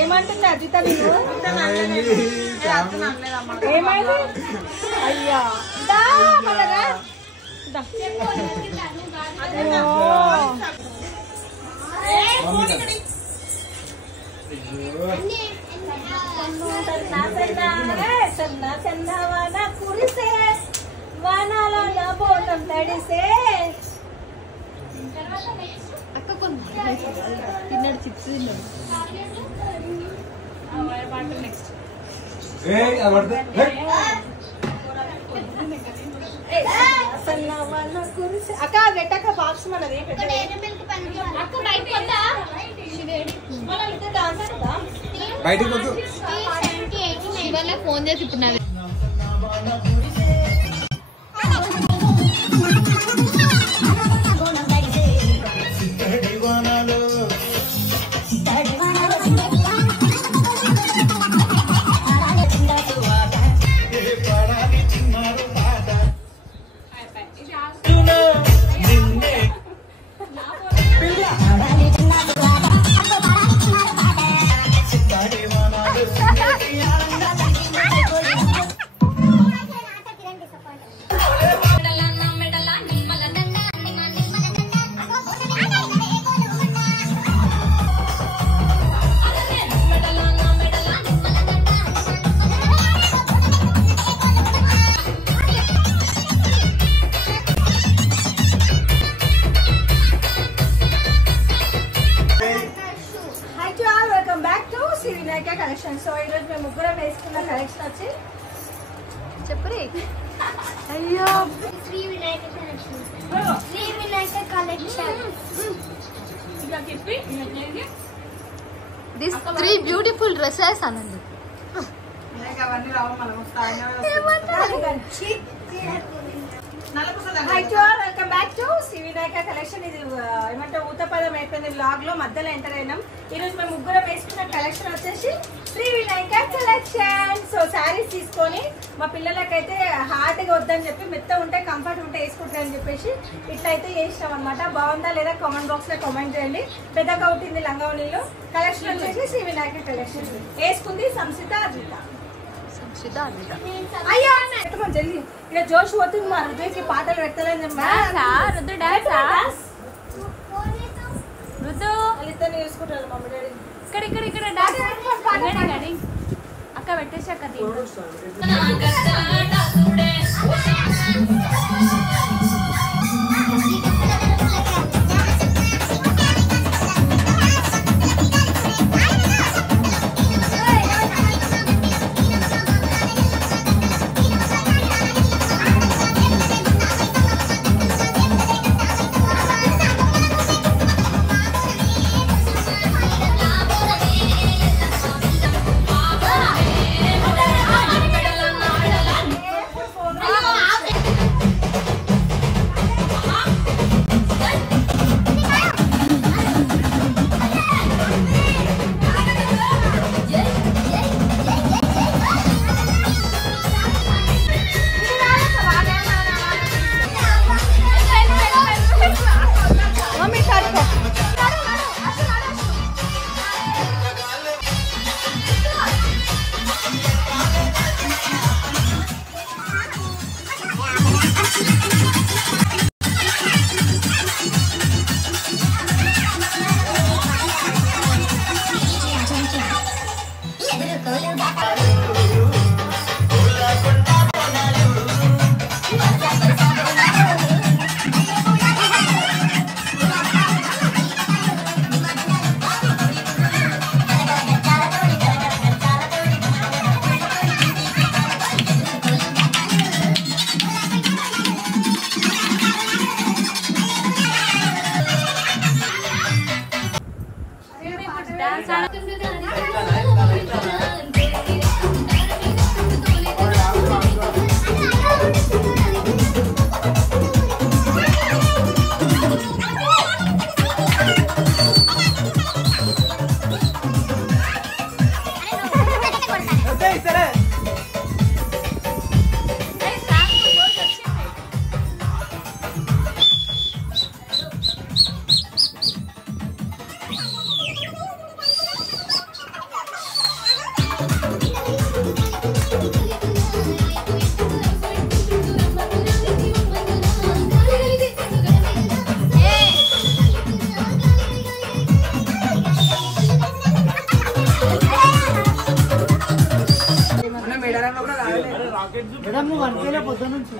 ఏమంటుంది అజిత మీరు ఏమైంది అయ్యా చందవాన కురిసే వానాల నా బోనం తడిసే అక్క తిన్నాడు చిప్స్ తిన్నాడు అక్క పెట్టక బాక్స్ మనది బయటకు ఫోన్ చేసి ఇప్పుడు కలెక్షన్. సో ఈరోజు మేము ముగ్గురం వేసుకున్న కలెక్షన్ వచ్చి చెప్పు అయ్యో Sri Vinayaka collection. Sri Vinayaka collection. This 3 beautiful dresses అనండి. అవన్నీ రావు మనం welcome back to Sri Vinayaka collection. ఇది ఏమంటే ఊతపదం అయిపోయింది బ్లాగ్ లో మధ్యలో ఎంటర్ అయినాం. ఈ రోజు మేము ముగ్గురం వేసుకున్న కలెక్షన్ వచ్చేసి శ్రీ వినాయక కలెక్షన్. సో శారీస్ తీసుకొని మా పిల్లలకైతే హార్డ్ గా వద్దని చెప్పి మెత్త ఉంటే కంఫర్ట్ ఉంటే వేసుకుంటారని చెప్పేసి ఇట్లయితే చేసినాం అనమాట. బాగుందా లేదా కామెంట్ బాక్స్ లో కామెంట్ చేయండి. పెద్దగా అవుతుంది లంగావణిలో. కలెక్షన్ వచ్చేసి శ్రీ వినాయక కలెక్షన్. వేసుకుంది సంసిత అజిత. అయ్యా జల్దీ ఇక జోష్ పోతుంది. మా రుద్దుకి పాటలు పెట్టాలని వాళ్ళిద్దరిని చూసుకుంటారు మమ్మీ డాడీ. ఇక్కడ అక్క పెట్టేసాక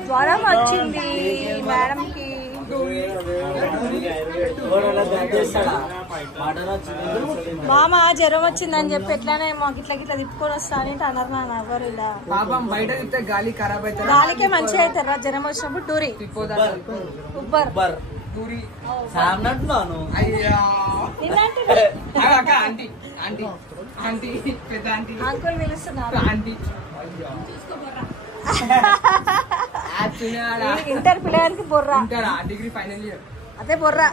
జ్వరం వచ్చింది మేడంకి. మామ జ్వరం వచ్చిందని చెప్పి ఎట్లానే మాకు ఇట్లా గిట్లా తిప్పుకొని వస్తా అని అన్నారు. నా ఎవరు ఇలా పాపం బయట తిప్పితే గాలి ఖరాబ్ అవుతుంది. గాలికే మంచిగా అవుతారా జ్వరం వచ్చినప్పుడు టూరి ఉబ్బర్ టూరి అయ్యా ఆంటీ ఆంటీ ఆంటీ పెద్ద ఆంటీ అంకుల్ పిలుస్తున్నారు. ఆంటీ ఇంటర్ పిల్లగానికి బొర్రా డిగ్రీ ఫైనల్ ఇయర్ అదే బొర్రా.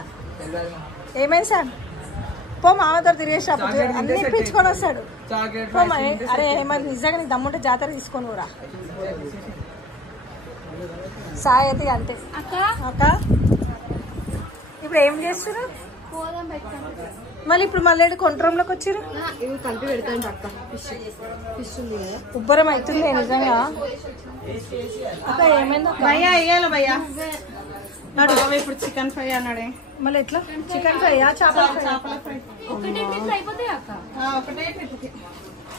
ఏమైంది సార్? పో మామతో తిరిగేసినప్పుడు అన్ని ఇప్పించుకొని వస్తాడు. పో అరే ఏమైంది నిజంగా నీకు దమ్ముంటే జాతర తీసుకొని కూడా సాయి అయితే అంతే. అక్క ఇప్పుడు ఏం చేస్తారు మళ్ళీ? ఇప్పుడు మళ్ళీ కొంట్రంలోకి వచ్చారు. ఉబ్బరం అవుతుంది నిజంగా. అక్క ఏమైంది? భయ్యా వేయాలి భయ్యా. ఇప్పుడు చికెన్ ఫ్రై అన్నాడే. మళ్ళీ ఎట్లా? చికెన్ ఫ్రై చేపల ఫ్రై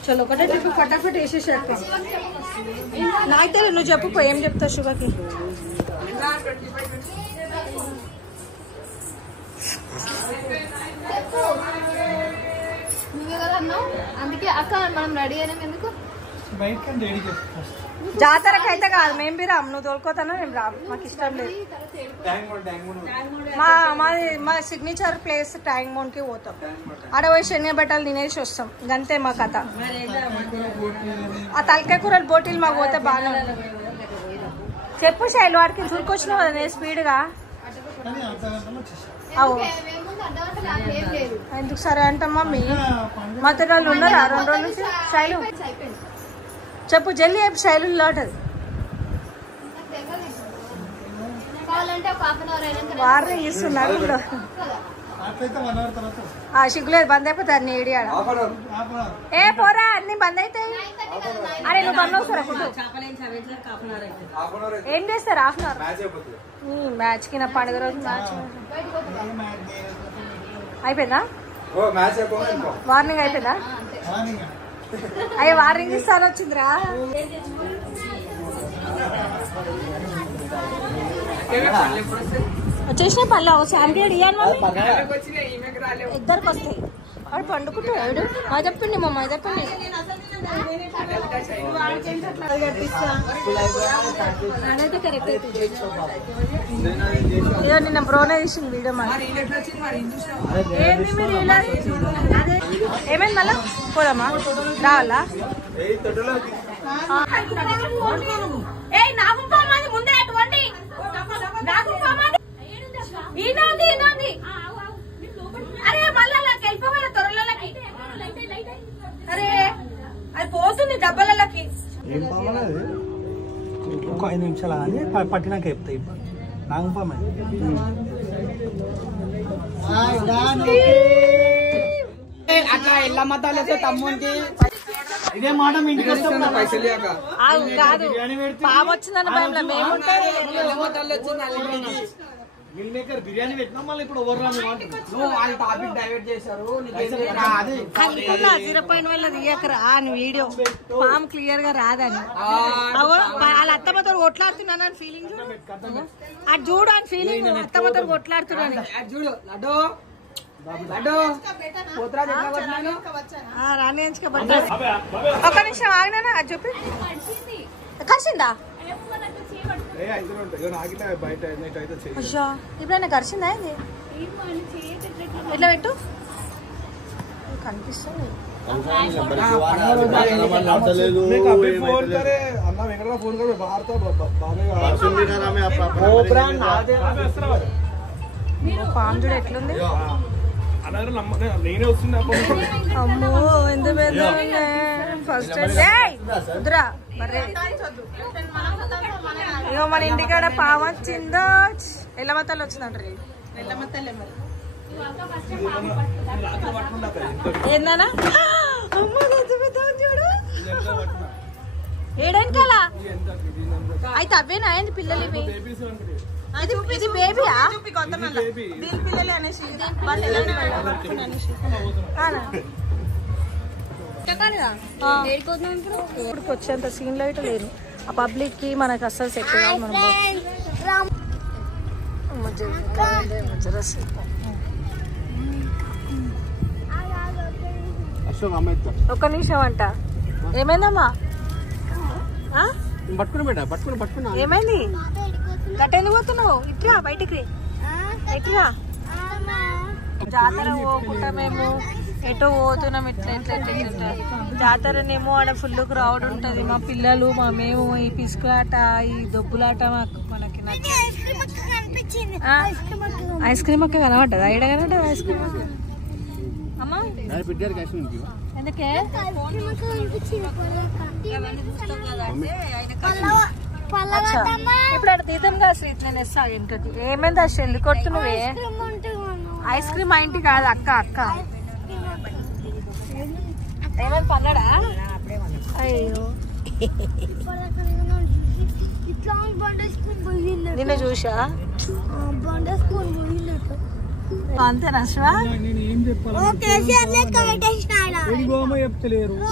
చలో ఒకటే ట్రిప్ ఫటాఫట్ వేసేసేట్టు. నాకు తెలియదు, నువ్వు చెప్పు ఏం చెప్తావు శుభకి? నువ్వే కదా అన్నావు, అందుకే అక్క మనం రెడీ అయినాం. ఎందుకు జాతరకు అయితే కాదు, మేము బి రాము. నువ్వు తోలుకోతాను, మేము రాము, మాకు ఇష్టం లేదు. మా సిగ్నేచర్ ప్లేస్ ట్యాంక్ మౌండ్ కి పోతాం. ఆడ పోయి శనగ బట్టలు తినేసి వస్తాం, గంతే మా కథ. ఆ తలకాయ కూరలు బోటీలు మాకు పోతే బాగా చెప్పు శైలు. వాడికి చూరుకొచ్చినావు కదా నేను స్పీడ్గా. ఎందుకు సరే అంటాం మమ్మీ? మా వాళ్ళు ఉన్నారా 2 రోజుల నుంచి? శైలు చెప్పు జల్దీ చెప్పు. శైలు లోటది వార్నింగ్ ఇస్తున్నాడు. సిగ్గులేదు, బంద్ అయిపోతారు నీ ఏడియాడ. ఏ పోరా అన్ని బంద్ అవుతాయి. అరే నువ్వు బంద్ అవుతారా? ఏం చేస్తారు? హాఫ్ అన్ అవర్ మ్యాచ్ కి. నా పండుగ రోజు మ్యాచ్ అయిపోయిందా? వార్నింగ్ అయిపోయిందా? అయ్యో వార్నింగ్ ఇస్తాను వచ్చిందిరా. వచ్చేసిన పళ్ళు శాంపియడ్ ఇవ్వాలి ఇద్దరికి వస్తాయి. వాడు పండుకుంటాడు. మా చెప్పిండి మా చెప్పిండి. అదైతే కరెక్ట్ అవుతుంది. ఇదో నిన్న బ్రోనే తీసింది వీడియో. ఏంది మీరు ఇలా? ఏమైంది మళ్ళా? పోదామా? రావాలా? అరే మళ్ళా వెళ్ళిపోవాలి త్వరలకి. అరే అది పోతుంది డబ్బలకి. ఒక 5 నిమిషాలు కానీ పట్టినాక చెప్తాయి. నాగపామ అట్లా ఎల్లమ్మ తల్లి తమ్మునికి ఇదే మాట మీ ఇంటికి వస్తాం పైసలు కాదు. పాము వచ్చిందని భయంలో మేముంటే మిల్ మేకర్ బిర్యానీ పెట్టినా మళ్ళీ ఇప్పుడు ఎవరు వాళ్ళు టాపిక్ డైవర్ట్ చేశారు. 0 వల్ల తీయకరా నువ్వు వీడియో. పాము క్లియర్ గా రాదని వాళ్ళ అత్తమ్మతో కొట్లాడుతున్నాను ఫీలింగ్. అది చూడు అని ఫీలింగ్. అత్తమ్మతో కొట్లాడుతున్నాను చూడు. లడ్డు లడ్డు రానించుకోబడ్డా. ఒక నిమిషం ఆగినా అది చెప్పి. కలిసిందా? ఇప్పుడైనా కరిచిందా? ఇది ఎట్లా పెట్టు కనిపిస్తుంది. పాము చూడు ఎట్లుంది. అమ్మో ఎంత పెద్ద ఫస్ట్ వద్దురా బర్రే. ఇగో మన ఇంటికాడ పాము వచ్చిందో. ఎల్లమతల్లి వచ్చిందంటారు. ఏందన్నా? చూడు ఏడెనకాల అయితే అవేనా ఏంటి పిల్లలు ఇవి? ఇది బేబీయా? పిల్లలే అనేసి ఇప్పుడుకి వచ్చేంత సీన్ లో అయితే లేదు. ఆ పబ్లిక్ కి మనకు అస్సలు సెట్ కాదు. మనం ఒక్క నిమిషం అంట. ఏమైందమ్మా? ఏమైంది? గట్టెందుకు పోతున్నావు? ఇట్లా బయటికి ఎట్లా జాతర పోకుండా మేము ఎటో పోతున్నాం. ఇట్లా ఇట్లా ఇట్లా జాతరనేమో ఆడ ఫుల్ క్రౌడ్ ఉంటది. మా పిల్లలు మేము ఈ పిసుకులాట ఈ దొబ్బులాట మనకి ఐస్ క్రీమ్ అక్క కనబడ్డదా? ఈడ కనబడ్డదా ఐస్ క్రీమ్ అక్క? అమ్మా ఎందుకే ఇప్పుడు అక్కడ తీద్దాం కదా స్వీట్. నేను ఇస్తా ఇంటికి. ఏమైంది అసలు ఎందుకు కొడుతున్నావే? ఐస్ క్రీమ్ మా ఇంటి కాదు అక్క. అక్క ఏమైంది పన్నాడా? అయ్యో నిన్న చూసా అంతేనా?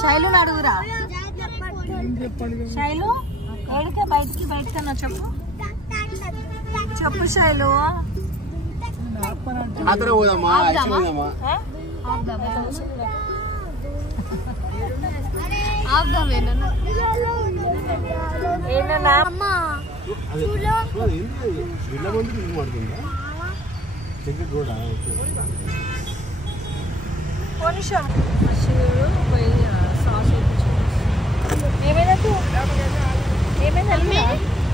శైలు అడుగురా. శైలు ఏడికే బయటకన్నా చెప్పు శైలు. ఏంటన్నా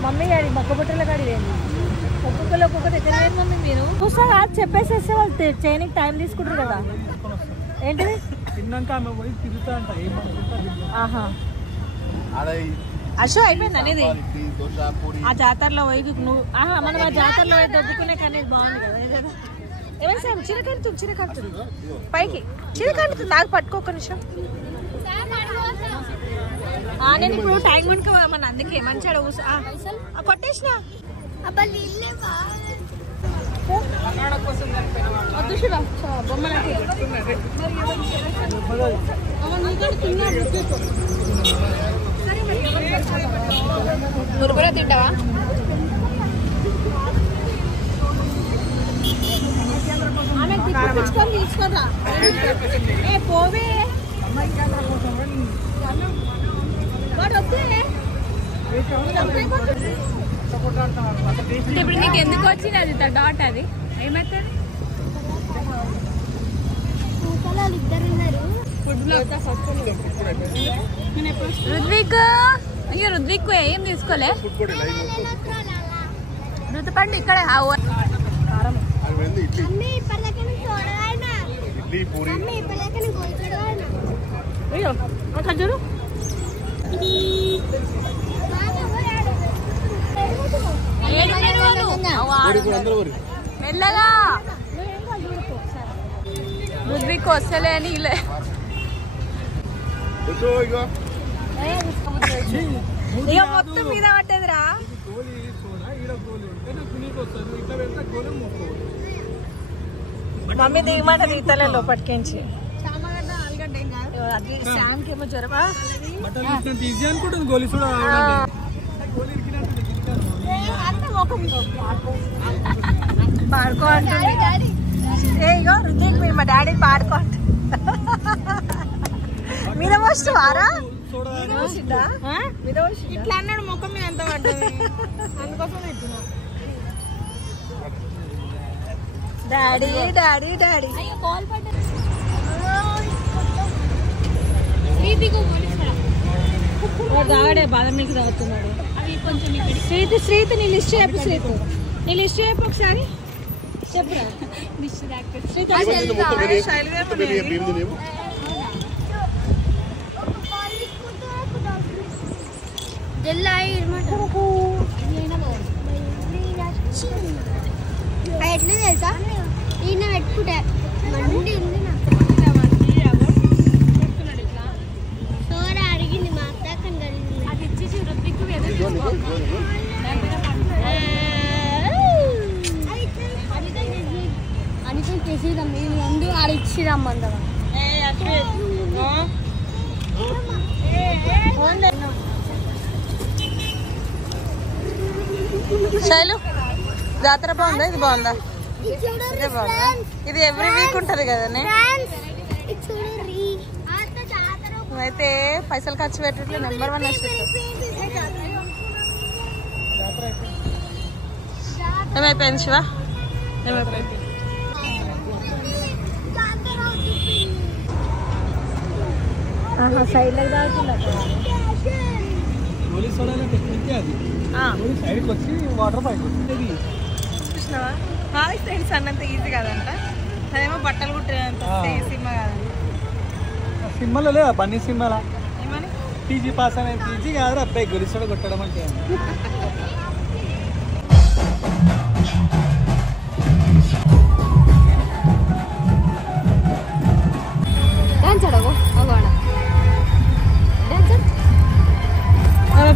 మమ్మీ గాడి మక్క బుట్టల కాడి వేయండి. ఒక్కొక్కరు ఒక్కొక్క దగ్గర లేదు మమ్మీ. మీరు చూస్తా చెప్పేసేస్తే వాళ్ళు చేయడానికి టైం తీసుకుంటారు కదా. ఏంటిది? అశో అయిపోయింది అనేది ఆ జాతరలో పోయి నువ్వు. మనం ఆ జాతరలో పోయి దొబ్బుకునే కానీ బాగుంది కదా. ఏమైనా సార్ చిరకడుతుంది పైకి చిరకడుతుంది. నాకు పట్టుకోక నిమిషం. నేను ఇప్పుడు టైం కొనుక మన అందుకే మంచిగా కొట్టేసిన మురుగురా తింటావా? తీసుకోరా పోవే ఇప్పుడు నీకు ఎందుకు వచ్చింది అది డాట్? అది ఏమవుతుంది? రుద్విక్ ఏం తీసుకోలే. రుతుపండి ఇక్కడ చూడు. మెల్లగా రుద్విక్ వస్తలే అని ఇలా ఇక మొత్తం మీద పట్టేదిరా. మమ్మీ దిగమాట తీతలే లోపటికించి. శాంకేమో జ్వరమా పాడుకో అంటుంది. ఇగో రుద్విక్ మా డాడీని పాడుకో అంట. మీద వస్తువారా? ఇట్లా అన్నాడు ముఖం మీద ఎంత పడ్డది. అందుకోసం ఇస్తున్నా. డాడీ డాడీ డాడీ తాగడే బాదం మిల్క్ తాగుతున్నాడు. శ్రీతి నీ లిస్ట్ చెప్పు. నీ లిస్ట్ చెప్పు ఒకసారి చెప్పురా. ఎట్లా తెలుసా? ఈయన పెట్టుకుంటే మండి ఉంది. సోరా అడిగింది మా అత్త అది ఇచ్చేసి రుద్విక్ అనితో చేసేదాం. నేను ముందు ఆడిచ్చిరమ్మందా శైలు జాతర బాగుందా? ఇది బాగుందా? ఇదే బాగుందా? ఇది ఎవ్రీ వీక్ ఉంటది కదనే. అయితే పైసలు ఖర్చు పెట్టట్లే నెంబర్ 1 ఏమైపోయింది శివ? ఏమైపోయింది? సైడ్ వాటర్ పైప్ చూసినావా? హాయ్ ఫ్రెండ్స్ అన్నంత ఈజీ కాదంట. అదేమో బట్టలు కుట్టినంత సినిమా కాదంట. సినిమాలో లేదా బన్నీ సినిమాలా ఏమని పీజీ పాస్ అనే పీజీ కాదు అబ్బాయి గురిసోడ కొట్టడం అంటే.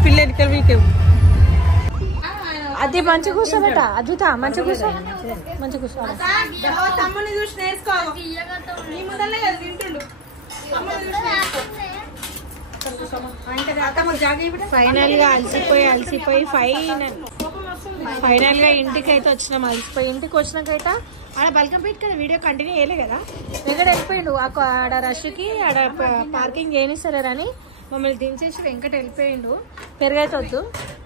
పిల్ల ఎన్నికలు వీకే అది మంచి కూర్చోబెట్ట. అద్విత మంచి కూర్చో, మంచి కూర్చో. తమ్ముని చూసి నేర్చుకోవాలి. ఫైనల్ గా అలసిపోయి ఫైనల్ గా ఇంటికి అయితే వచ్చినాం. అలసిపోయి ఇంటికి వచ్చినాకైతే ఆడ బల్కంపేట కదా వీడియో కంటిన్యూ చేయలే కదా. వెంకట వెళ్ళిపోయిండు ఆడ రష్కి. ఆడ పార్కింగ్ చేయనిస్తలేరని మమ్మల్ని దించేసి వెంకట వెళ్ళిపోయిండు. పెరుగైతే వద్దు.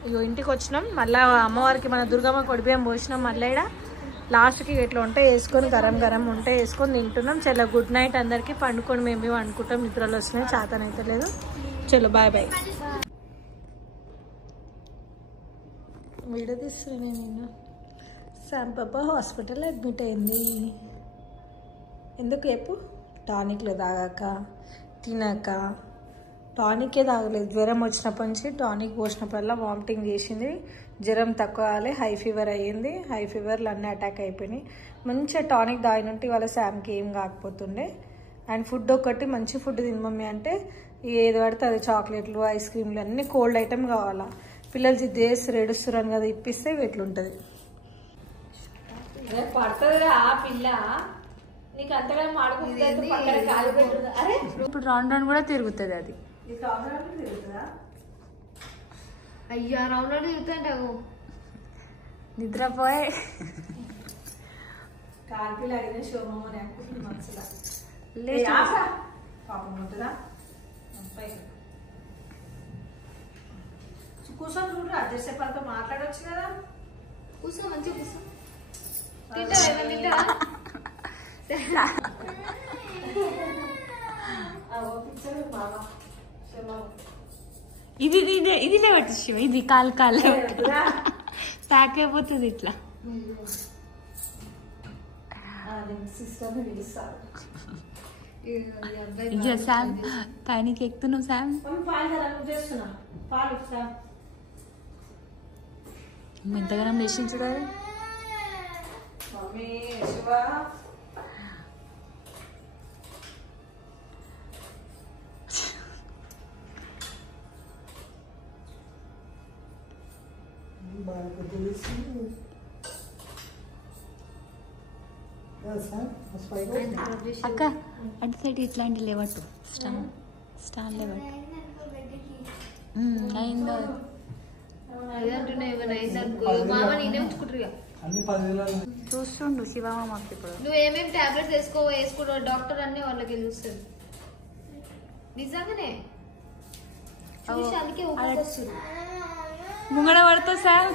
ఇగో ఇంటికి వచ్చినాం. మళ్ళీ అమ్మవారికి మన దుర్గమ్మ కొడిబియ్యం పోసినాం. మళ్ళీ ఇక్కడ లాస్ట్కి ఇట్లా ఉంటే వేసుకొని గరం ఉంటే వేసుకొని తింటున్నాం. చాలా గుడ్ నైట్ అందరికి. పండుకొని మేము అనుకుంటాం. నిద్రలు వస్తున్నాయి, చేతనైతే లేదు. చలో బాయ్ బాయ్. వీడియో తీస్తున్నా నేను. శామ్ పాప హాస్పిటల్ అడ్మిట్ అయింది. ఎందుకు చెప్పు? టానిక్లు తాగాక తినాక. టానికే తాగలేదు. జ్వరం వచ్చినప్పటి నుంచి టానిక్ పోసినప్పుడల్లా వామిటింగ్ చేసింది. జ్వరం తక్కువ కాలే, హై ఫీవర్ అయ్యింది. హై ఫీవర్లు అన్నీ అటాక్ అయిపోయినాయి. మంచిగా టానిక్ తాగినట్టు ఇవాళ శామ్కి ఏం కాకపోతుండే. అండ్ ఫుడ్ ఒకటి మంచి ఫుడ్ తిని మమ్మీ అంటే ఏది పడితే అది చాక్లెట్లు ఐస్ క్రీమ్లు అన్నీ కోల్డ్ ఐటమ్ కావాలా. పిల్లలు జిద్దేస్తారు ఏడుస్తున్నారు కదా, ఇప్పిస్తే ఎట్లుంటుంది. పడుతుంది ఆ పిల్ల నీకు అంతగా మాడుకుంటుంది. అరే ఇప్పుడు రౌండ్ రౌండ్ కూడా తిరుగుతుంది. అది అయ్యా రౌండ్ రౌండ్ తిరుగుతుంటావు. నిద్రపోయే కార్పిల్ అడిగిన శోభమని అనుకుంటుంది మనసులో. పాపం ఉంటుందా? కూర్చొని చూడు. అడ్జస్ట్ వాళ్ళతో మాట్లాడవచ్చు కదా. కూర్చో, మంచిగా కూర్చో. తింటా ఇది ఇదిలే పట్టి శివ. ఇది కాలు ప్యాక్ అయిపోతుంది ఇట్లా. శామ్ పైనకి ఎక్కుతున్నావు. శామ్ ఎంతగానో లేచింది చూడాలి. అక్క అటు సైడ్ ఇట్లాంటి లేవట్టు స్టాన్ లేవట్టు. అయిందో చూస్తుండు శివమ్మ మాకు. ఇప్పుడు నువ్వు ఏమేమి టాబ్లెట్స్ వేసుకుంటావు డాక్టర్ అన్ని వాళ్ళకి చూస్తుంది. నిజంగానే ముంగడ పడతావు సార్.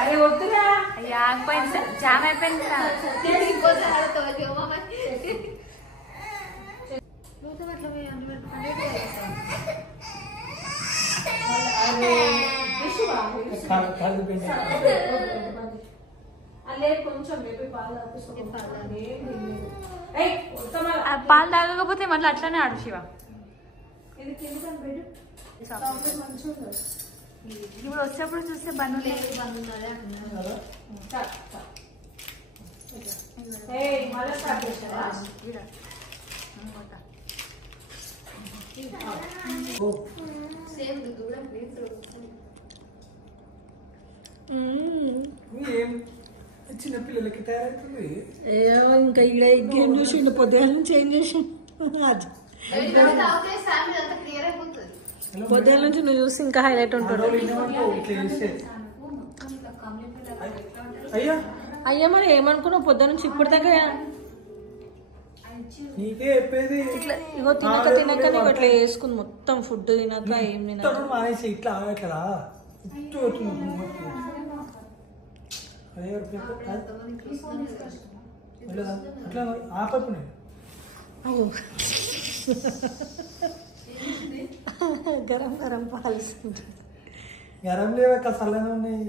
అరే వద్దురా, ఆగిపోయింది. జామ్ అయిపోయింది. పాలు తాగకపోతే మళ్ళీ అట్లానే ఆడు శివ. ఇప్పుడు వచ్చేప్పుడు చూస్తే బంధు చిన్న పిల్లలకి తయారవుతుంది. ఇంకా ఇక్కడ గేమ్ చూసి పొద్దుగా చేంజ్ చేసి పొద్దున్న నుంచి నువ్వు చూసి ఇంకా హైలైట్ ఉంటాడు. అయ్యా మరి ఏమనుకున్నావు పొద్దున్న నుంచి ఇప్పుడు దగ్గర నీకే చెప్పేది ఇట్లా ఇగో తినక నీకు ఇట్లా వేసుకుంది మొత్తం ఫుడ్ తినక ఏం తినక మానేసి ఇట్లా కదా అట్లా ఆపకు గరం గరం పాలు గరం లేవక్క చల్లగా ఉన్నాయి.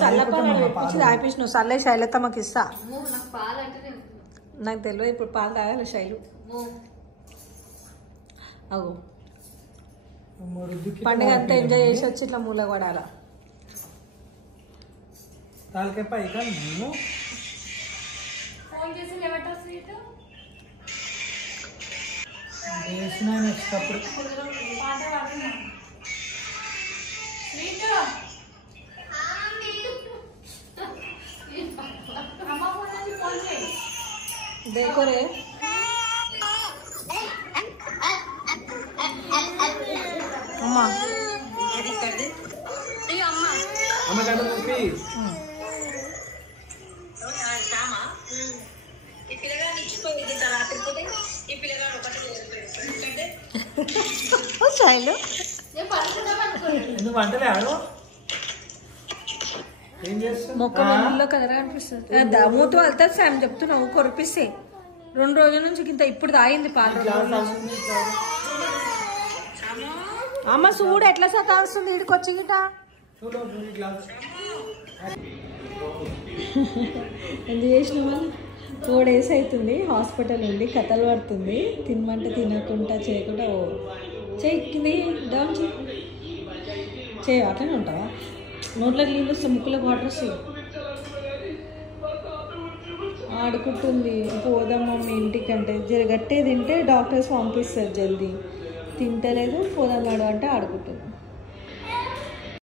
చల్లపాలు తెప్పించి తాగిపించిన చల్లే శైలతమ్మకి ఇస్తా. నాకు తెలియదు ఇప్పుడు పాలు తాగాలి శైలు. అగో పండుగ అంతా ఎంజాయ్ చేసి వచ్చి ఇట్లా మూల పడాలా. డెకోరే అమ్మా శైలు మొక్క వెల్లుల్లో కదరా అనిపిస్తుంది. మూత వెళ్తారు సార్ చెప్తున్నావు కొరిపిస్తే 2 రోజుల నుంచి ఇంత ఇప్పుడు తాగింది పాలు. అమ్మ చూడు ఎట్లా సతాస్తుంది ఇడికి వచ్చి గిట. ఎందుకు చేసినామా 4 days అవుతుంది హాస్పిటల్ నుండి కథలు పడుతుంది. తినమంటే తినకుండా చేయకుండా చేయి డౌన్ చేయి అట్లనే ఉంటావా. నోట్లోకి నీళ్ళు వస్తే ముక్కులోకి వాటర్ వస్తాయి. ఆడుకుంటుంది పోదాం మమ్మీ ఇంటికంటే జర గట్టే తింటే డాక్టర్స్ పంపిస్తారు జల్దీ. తింటలేదు పోదాం నాడు అంటే ఆడుకుంటుంది.